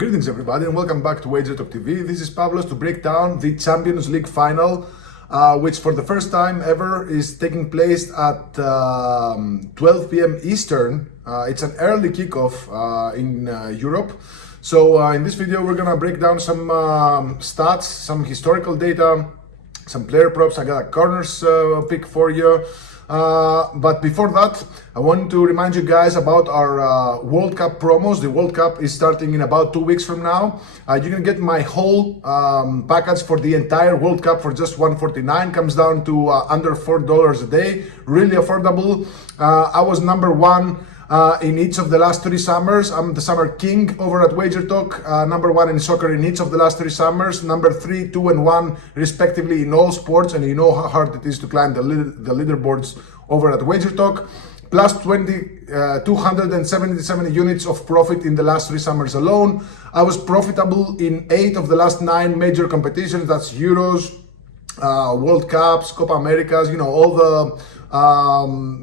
Greetings everybody and welcome back to WagerTalk TV. This is Pavlos to break down the Champions League Final, which for the first time ever is taking place at 12 p.m. Eastern. It's an early kickoff in Europe. So in this video we're gonna break down some stats, some historical data, some player props. I got a corners pick for you. But before that, I want to remind you guys about our World Cup promos. The World Cup is starting in about 2 weeks from now. You can get my whole package for the entire World Cup for just $149. Comes down to under $4 a day. Really affordable. I was number one in each of the last 3 summers. I'm the summer king over at WagerTalk. Number 1 in soccer in each of the last 3 summers. Number 3, 2, and 1 respectively in all sports. And you know how hard it is to climb the leaderboards over at WagerTalk. Plus 277 units of profit in the last 3 summers alone. I was profitable in 8 of the last 9 major competitions. That's Euros, World Cups, Copa Americas, you know, all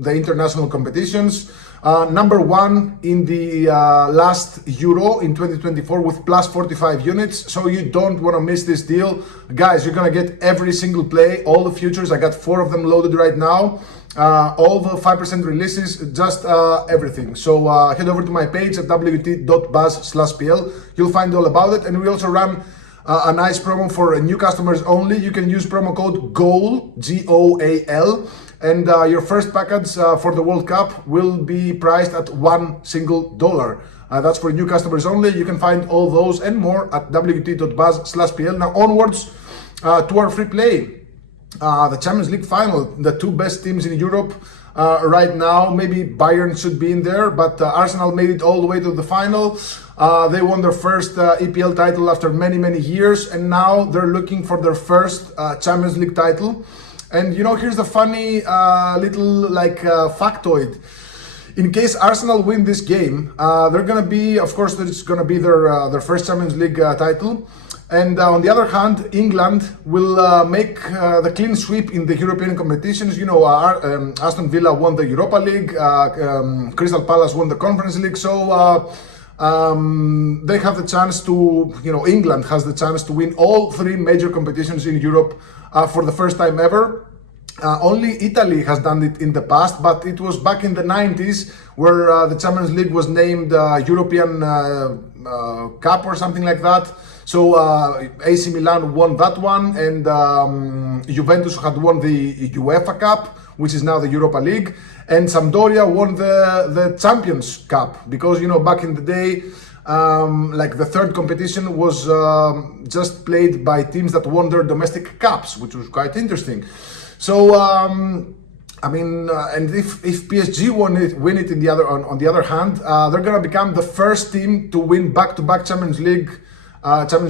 the international competitions. Number 1 in the last Euro in 2024 with plus 45 units. So you don't want to miss this deal. Guys, you're going to get every single play, all the futures. I got 4 of them loaded right now. All the 5% releases, just everything. So head over to my page at wt.buzz/pl. You'll find all about it. And we also run a nice promo for new customers only. You can use promo code GOAL, GOAL. And your first package for the World Cup will be priced at $1 single. That's for new customers only. You can find all those and more at wt.buzz/pl. Now onwards to our free play. The Champions League Final, the 2 best teams in Europe right now. Maybe Bayern should be in there, but Arsenal made it all the way to the final. They won their first EPL title after many years, and now they're looking for their first Champions League title. And you know, here's the funny little factoid. In case Arsenal win this game, they're gonna be, of course, it's gonna be their first Champions League title. And on the other hand, England will make the clean sweep in the European competitions. You know, Aston Villa won the Europa League, Crystal Palace won the Conference League. So they have the chance to, you know, England has the chance to win all 3 major competitions in Europe for the first time ever. Only Italy has done it in the past, but it was back in the 90s where the Champions League was named European Cup or something like that. So AC Milan won that one, and Juventus had won the UEFA Cup, which is now the Europa League, and Sampdoria won the Champions Cup, because, you know, back in the day, the third competition was just played by teams that won their domestic cups, which was quite interesting. So I mean, and if PSG win it on the other hand, they're gonna become the first team to win back-to-back Champions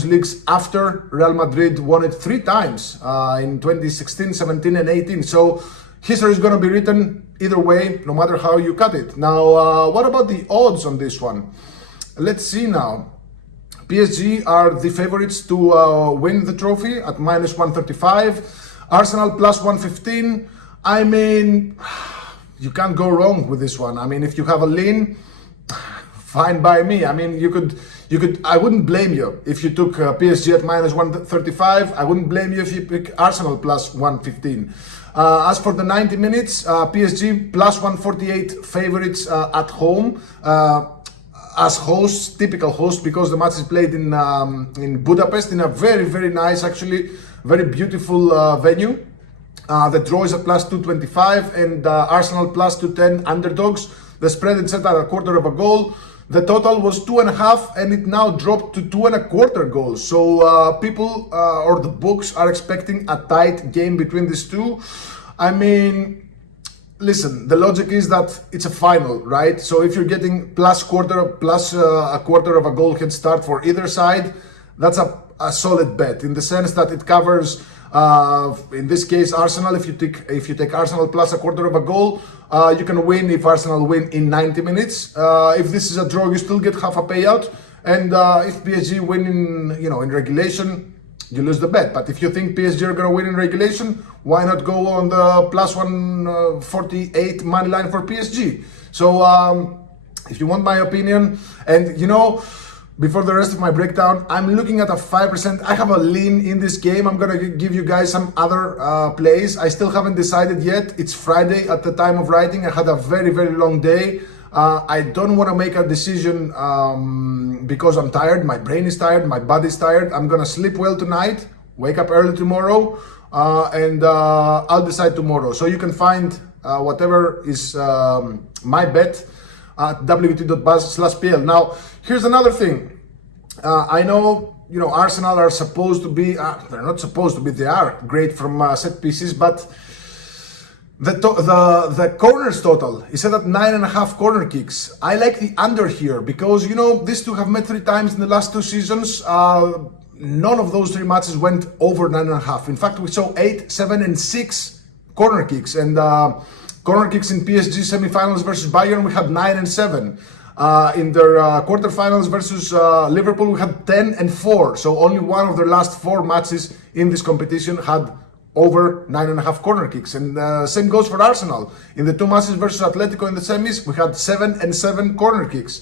Leagues after Real Madrid won it 3 times in 2016, 17, and 18. So history is gonna be written either way, no matter how you cut it. Now, what about the odds on this one? Let's see now. PSG are the favorites to win the trophy at minus 135. Arsenal plus 115. I mean, you can't go wrong with this one. I mean, if you have a lean, fine by me. I mean, you could. I wouldn't blame you if you took PSG at minus 135. I wouldn't blame you if you pick Arsenal plus 115. As for the 90 minutes, PSG plus 148 favorites at home. As hosts, typical hosts, because the match is played in Budapest, in a very nice, actually very beautiful venue. The draw is at plus 225, and Arsenal plus 210 underdogs. The spread is set at 1/4 goal. The total was 2.5, and it now dropped to 2.25 goals. So people or the books are expecting a tight game between these two. I mean, listen, the logic is that it's a final, right? So if you're getting plus a quarter of a goal head start for either side, that's a solid bet, in the sense that it covers, in this case, Arsenal. If you take Arsenal plus a quarter of a goal, you can win if Arsenal win in 90 minutes. If this is a draw, you still get half a payout, and if PSG win in regulation, you lose the bet. But if you think PSG are going to win in regulation, why not go on the plus 148 money line for PSG? So if you want my opinion, and you know, before the rest of my breakdown, I'm looking at a 5%. I have a lean in this game. I'm gonna give you guys some other plays. I still haven't decided yet. It's Friday at the time of writing. I had a very, very long day. I don't want to make a decision because I'm tired. My brain is tired. My body's tired. I'm gonna sleep well tonight, wake up early tomorrow, and I'll decide tomorrow. So you can find whatever is my bet at wt.buzz/pl. Now, here's another thing. I know, Arsenal are supposed to be, they're not supposed to be, they are great from set pieces, but the corners total is set at 9.5 corner kicks. I like the under here because, these two have met 3 times in the last 2 seasons. None of those 3 matches went over 9.5. In fact, we saw 8, 7, and 6 corner kicks. And corner kicks in PSG semi-finals versus Bayern, we had 9 and 7. In their quarterfinals versus Liverpool, we had 10 and 4. So only one of their last 4 matches in this competition had over 9.5 corner kicks. And same goes for Arsenal. In the 2 matches versus Atletico in the semis, we had 7 and 7 corner kicks.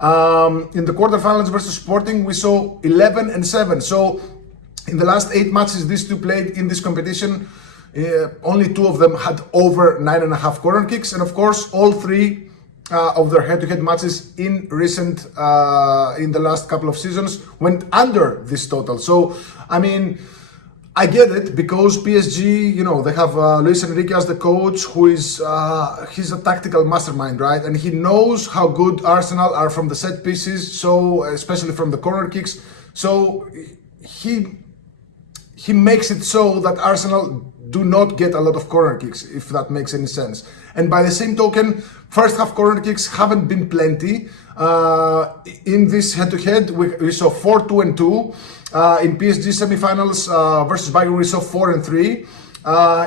In the quarterfinals versus Sporting, we saw 11 and 7. So in the last 8 matches these two played in this competition, only 2 of them had over 9.5 corner kicks, and of course all 3 of their head-to-head matches in the last couple of seasons went under this total. So I get it because PSG, they have Luis Enrique as the coach, who is he's a tactical mastermind, right? And he knows how good Arsenal are from the set pieces, so especially from the corner kicks. So he makes it so that Arsenal do not get a lot of corner kicks, if that makes any sense. And by the same token, first half corner kicks haven't been plenty. In this head-to-head, we saw 4, 2, and 2. In PSG semi-finals versus Bayern, we saw 4 and 3.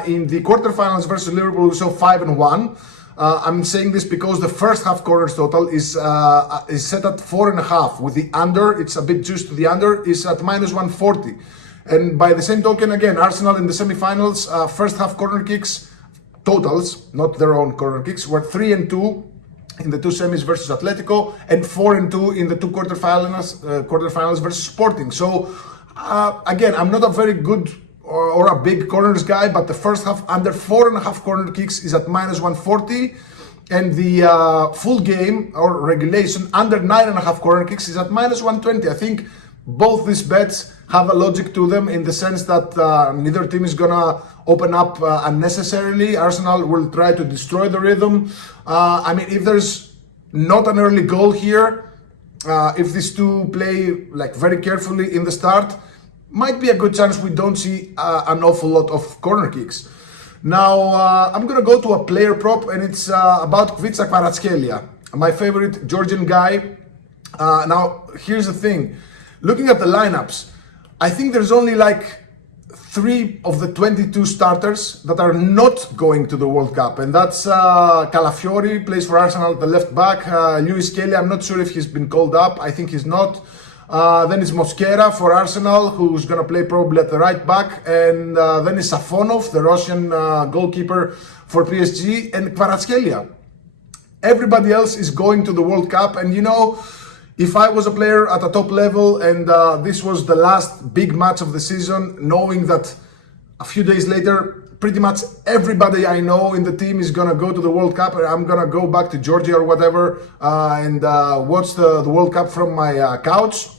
In the quarterfinals versus Liverpool, we saw 5 and 1. I'm saying this because the first half corners total is set at 4.5. With the under, it's a bit juiced to the under, is at -140. And by the same token, again, Arsenal in the semi-finals, first half corner kicks totals, not their own corner kicks, were 3 and 2 in the 2 semis versus Atletico, and 4 and 2 in the 2 quarterfinals versus Sporting. So again, I'm not a very good or a big corners guy, but the first half under 4.5 corner kicks is at -140, and the full game or regulation under 9.5 corner kicks is at -120. I think both these bets have a logic to them in the sense that neither team is gonna open up unnecessarily. Arsenal will try to destroy the rhythm. If there's not an early goal here, if these two play very carefully in the start, might be a good chance we don't see an awful lot of corner kicks. Now, I'm gonna go to a player prop, and it's about Kvicha Kvaratskhelia, my favorite Georgian guy. Now, here's the thing. Looking at the lineups, I think there's only 3 of the 22 starters that are not going to the World Cup, and that's Calafiori, plays for Arsenal at the left back. Luis Kelly, I'm not sure if he's been called up. I think he's not. Then it's Mosquera for Arsenal, who's going to play probably at the right back. And then it's Safonov, the Russian goalkeeper for PSG, and Kvaratskhelia. Everybody else is going to the World Cup, and if I was a player at a top level and this was the last big match of the season, knowing that a few days later, pretty much everybody I know in the team is gonna go to the World Cup, and I'm gonna go back to Georgia or whatever and watch the World Cup from my couch,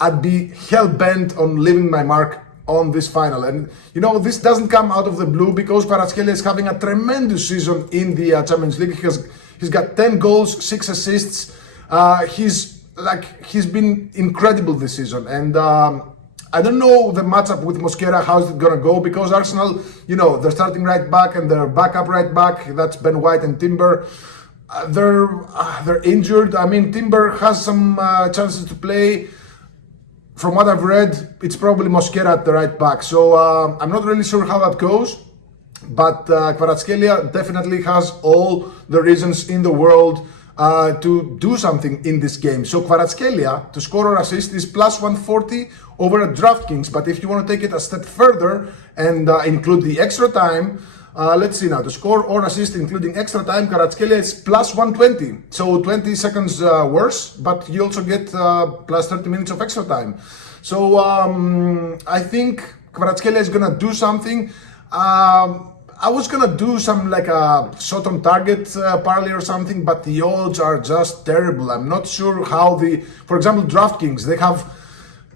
I'd be hell-bent on leaving my mark on this final. And this doesn't come out of the blue because Kvaratskhelia is having a tremendous season in the Champions League. He's got 10 goals, 6 assists. He's been incredible this season, and I don't know the matchup with Mosquera, how's it gonna go, because Arsenal, they're starting right back and their backup right back, that's Ben White and Timber, they're injured. Timber has some chances to play. From what I've read, it's probably Mosquera at the right back, so I'm not really sure how that goes, but Kvaratskhelia definitely has all the reasons in the world to do something in this game. So Kvaratskhelia to score or assist is +140 over at DraftKings. But if you want to take it a step further and include the extra time, Let's see now, to score or assist including extra time, Kvaratskhelia is plus 120. So 20 seconds worse, but you also get plus 30 minutes of extra time. So I think Kvaratskhelia is gonna do something. I was gonna do some like a shot on target parlay or something, but the odds are just terrible. I'm not sure how for example, DraftKings, they have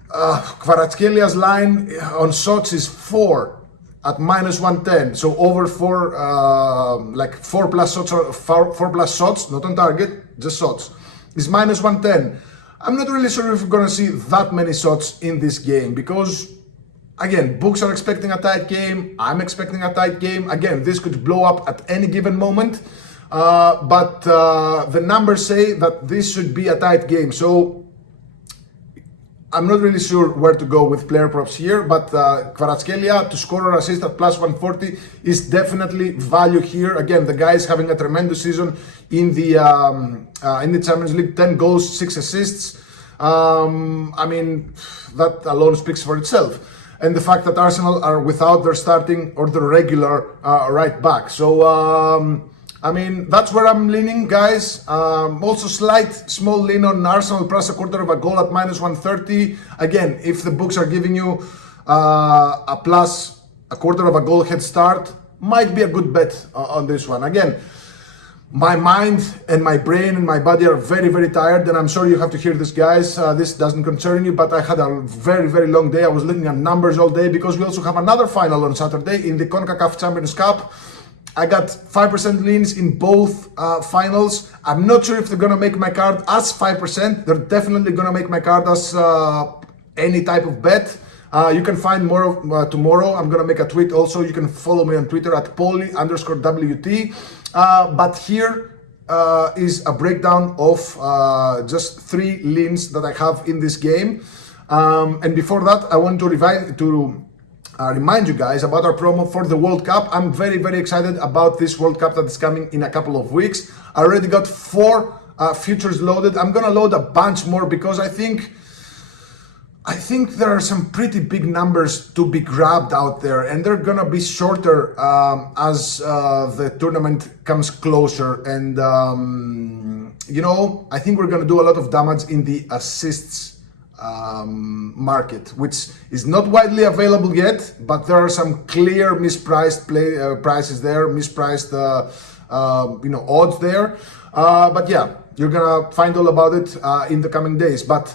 Kvaratskelia's line on shots is 4 at minus 110. So over 4, like 4 plus shots, or 4 plus shots, not on target, just shots, is minus 110. I'm not really sure if we're gonna see that many shots in this game because, again, books are expecting a tight game. I'm expecting a tight game. Again, this could blow up at any given moment. But the numbers say that this should be a tight game. So I'm not really sure where to go with player props here. But Kvaratskhelia to score or assist at plus 140 is definitely value here. Again, the guy is having a tremendous season in the Champions League. 10 goals, 6 assists. I mean, that alone speaks for itself. And the fact that Arsenal are without their starting or their regular right back. So, I mean, that's where I'm leaning, guys. Also, small lean on Arsenal plus a quarter of a goal at minus 130. Again, if the books are giving you a plus a quarter of a goal head start, might be a good bet on this one. Again, my mind and my brain and my body are very, very tired, and I'm sure you have to hear this, guys. This doesn't concern you, but I had a very, very long day. I was looking at numbers all day because we also have another final on Saturday in the CONCACAF Champions Cup. I got 5% leans in both finals. I'm not sure if they're gonna make my card as 5%. They're definitely gonna make my card as any type of bet. You can find more tomorrow. I'm gonna make a tweet also. You can follow me on Twitter at Poli_WT. But here is a breakdown of just 3 leans that I have in this game. And before that, I want to remind you guys about our promo for the World Cup. I'm very, very excited about this World Cup that is coming in a couple of weeks. I already got 4 futures loaded. I'm gonna load a bunch more because I think there are some pretty big numbers to be grabbed out there, and they're gonna be shorter as the tournament comes closer. And you know, I think we're gonna do a lot of damage in the assists market, which is not widely available yet, but there are some clear mispriced prices there, mispriced odds there. But yeah, you're gonna find all about it in the coming days. But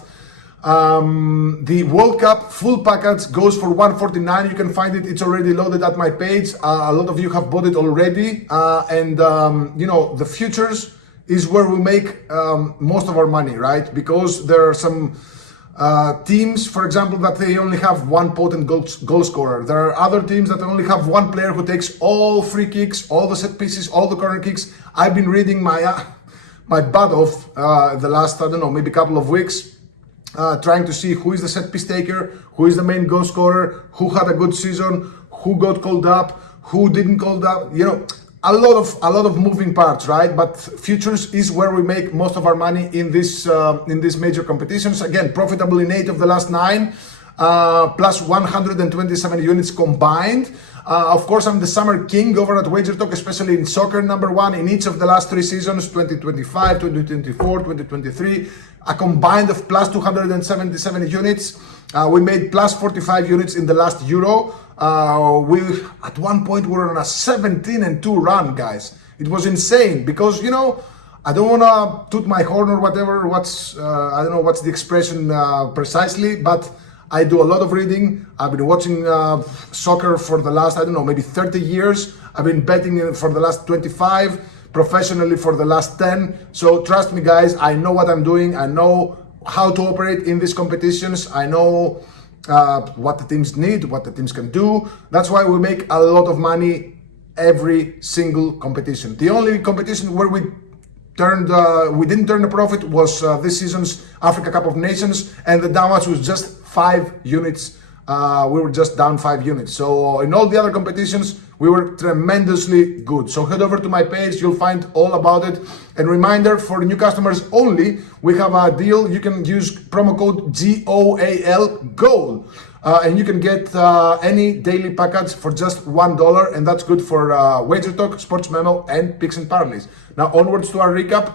the World Cup full package goes for $149. You can find it. It's already loaded at my page. A lot of you have bought it already, and you know, the futures is where we make most of our money, right? Because there are some teams, for example, that they only have one potent goal scorer. There are other teams that only have one player who takes all free kicks, all the set pieces, all the corner kicks. I've been reading my butt off the last, I don't know, maybe couple of weeks, trying to see who is the set piece taker, who is the main goal scorer, who had a good season, who got called up, who didn't called up. You know, a lot of moving parts, right? But futures is where we make most of our money in these major competitions. Again, profitable in 8 of the last 9, plus 127 units combined. Of course, I'm the summer king over at WagerTalk, especially in soccer, #1 in each of the last 3 seasons, 2025, 2024, 2023, a combined of plus 277 units. We made plus 45 units in the last Euro. We at one point were on a 17-2 run, guys. It was insane because, you know, I don't want to toot my horn or whatever. I don't know what's the expression precisely, but I do a lot of reading. I've been watching soccer for the last, I don't know, maybe 30 years. I've been betting for the last 25, professionally for the last 10. So trust me, guys, I know what I'm doing. I know how to operate in these competitions. I know what the teams need, what the teams can do. That's why we make a lot of money every single competition. The only competition where we didn't turn a profit was this season's Africa Cup of Nations, and the damage was just 5 units. We were just down 5 units. So in all the other competitions, we were tremendously good. So head over to my page, you'll find all about it. And reminder, for new customers only, we have a deal. You can use promo code GOAL, GOAL, And you can get any daily package for just $1, and that's good for WagerTalk, Sports Memo, and Picks and Parlays. Now onwards to our recap.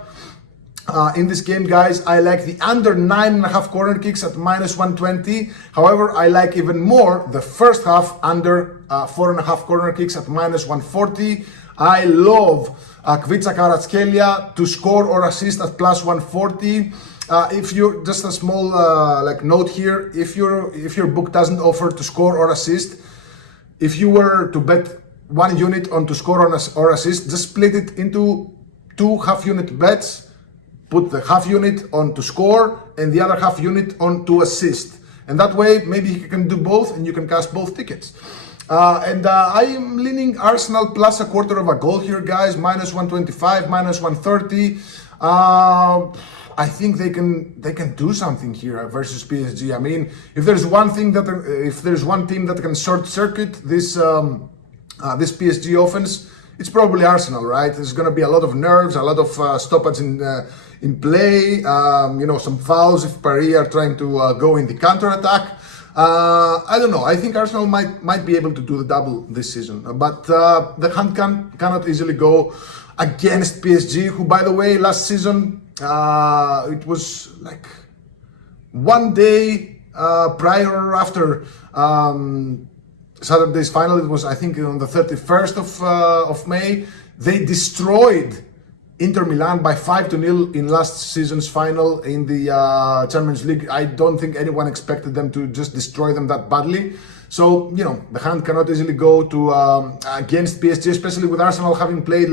In this game, guys, I like the under 9.5 corner kicks at -120. However, I like even more the first half under 4.5 corner kicks at -140. I love Kvicha Kvaratskhelia to score or assist at +140. If you're just a small like note here, if your book doesn't offer to score or assist, if you were to bet one unit on to score or assist, just split it into 2 half-unit bets. Put the half unit on to score and the other half unit on to assist. And that way, maybe you can do both and you can cash both tickets. I am leaning Arsenal plus 1/4 goal here, guys. -125, -130. I think they can do something here versus PSG. I mean, if there's one team that can short circuit this PSG offense, it's probably Arsenal, right? There's going to be a lot of nerves, a lot of stoppage in play, some fouls if Paris are trying to go in the counter-attack. I don't know. I think Arsenal might be able to do the double this season. But the hand cannot easily go against PSG, who, by the way, last season, it was like one day prior or after Saturday's final. It was, I think, on the 31st of May. They destroyed Inter Milan by 5-0 in last season's final in the Champions League. I don't think anyone expected them to just destroy them that badly. So, the hand cannot easily go to against PSG, especially with Arsenal having played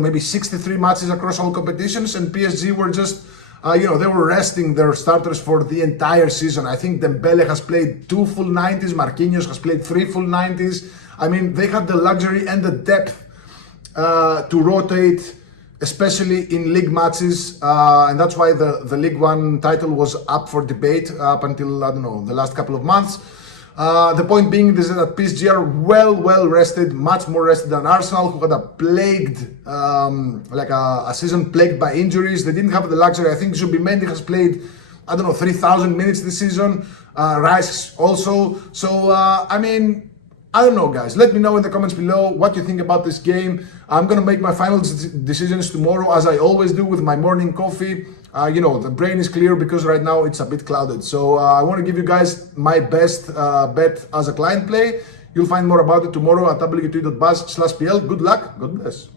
maybe 63 matches across all competitions, and PSG were just, they were resting their starters for the entire season. I think Dembele has played 2 full 90s, Marquinhos has played 3 full 90s. I mean, they had the luxury and the depth to rotate, especially in league matches, and that's why the League One title was up for debate up until, the last couple of months. The point being is that PSG are well rested, much more rested than Arsenal, who had a season plagued by injuries. They didn't have the luxury. I think Zubimendi has played, 3,000 minutes this season. Rice also. So, I don't know, guys. Let me know in the comments below what you think about this game. I'm going to make my final decisions tomorrow, as I always do with my morning coffee. The brain is clear because right now it's a bit clouded. So I want to give you guys my best bet as a client play. You'll find more about it tomorrow at wt.buzz/pl. Good luck. God bless.